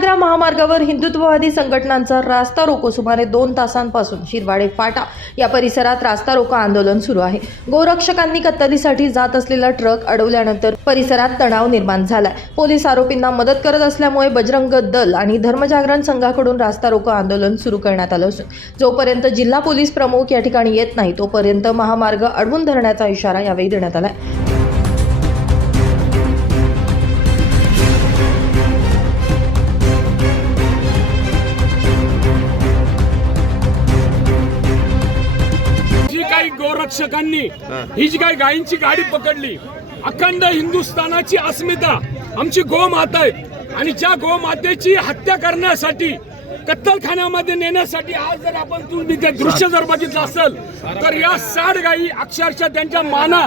धर्माग्रा महामार्गावर हिंदुत्ववादी संघटनांचा रास्ता रोको सुमारे 2 तासांपासून शिरवाडे फाटा या परिसरात रास्ता रोको आंदोलन सुरू आहे। गोरक्षकांनी कत्तलीसाठी जात असलेला ट्रक अडवल्यानंतर परिसरात तणाव निर्माण झालाय। पोलीस आरोपींना मदत करत असल्यामुळे बजरंग दल आणि धर्मजागरण संघाकडून रास्ता रोको आंदोलन सुरू करण्यात आलं असून जोपर्यंत जिल्हा पोलीस प्रमुख या ठिकाणी येत नाही तोपर्यंत महामार्ग अडवून धरण्याचा इशारा यावेळी देण्यात आलाय। गोरक्षकांनी ही जी काही गायींची गाडी पकडली, अखंड हिंदुस्थानाची अस्मिता आमची गोमाता आहे आणि ज्या गोमातेची हत्या करण्यासाठी कत्तलखान्यामध्ये नेण्यासाठी आज जर आपण तुम्ही ते दृश्य जर बघितलं असेल तर या 60 गायी अक्षरशः त्यांच्या माना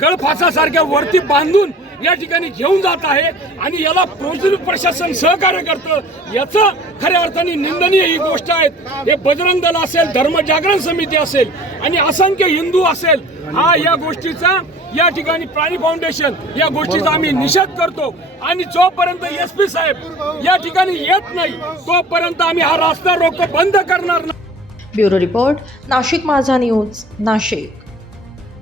गळफासासारख्या वरती बांधून या ठिकाणी घेऊन जात आहे आणि याला पोलीस प्रशासन सहकार्य करतं, याचं खऱ्या अर्थाने निंदनीय ही गोष्ट आहे। हे बजरंग दल असेल, धर्मजागरण समिती असेल आणि असंख्य हिंदू असेल, हा या गोष्टीचा या ठिकाणी प्राणी फाउंडेशन या गोष्टीचा आम्ही निषेध करतो आणि जोपर्यंत SP साहेब या ठिकाणी येत नाही तोपर्यंत आम्ही हा रास्ता रोको बंद करणार नाही। ब्युरो रिपोर्ट, नाशिक माझा न्यूज, नाशिक।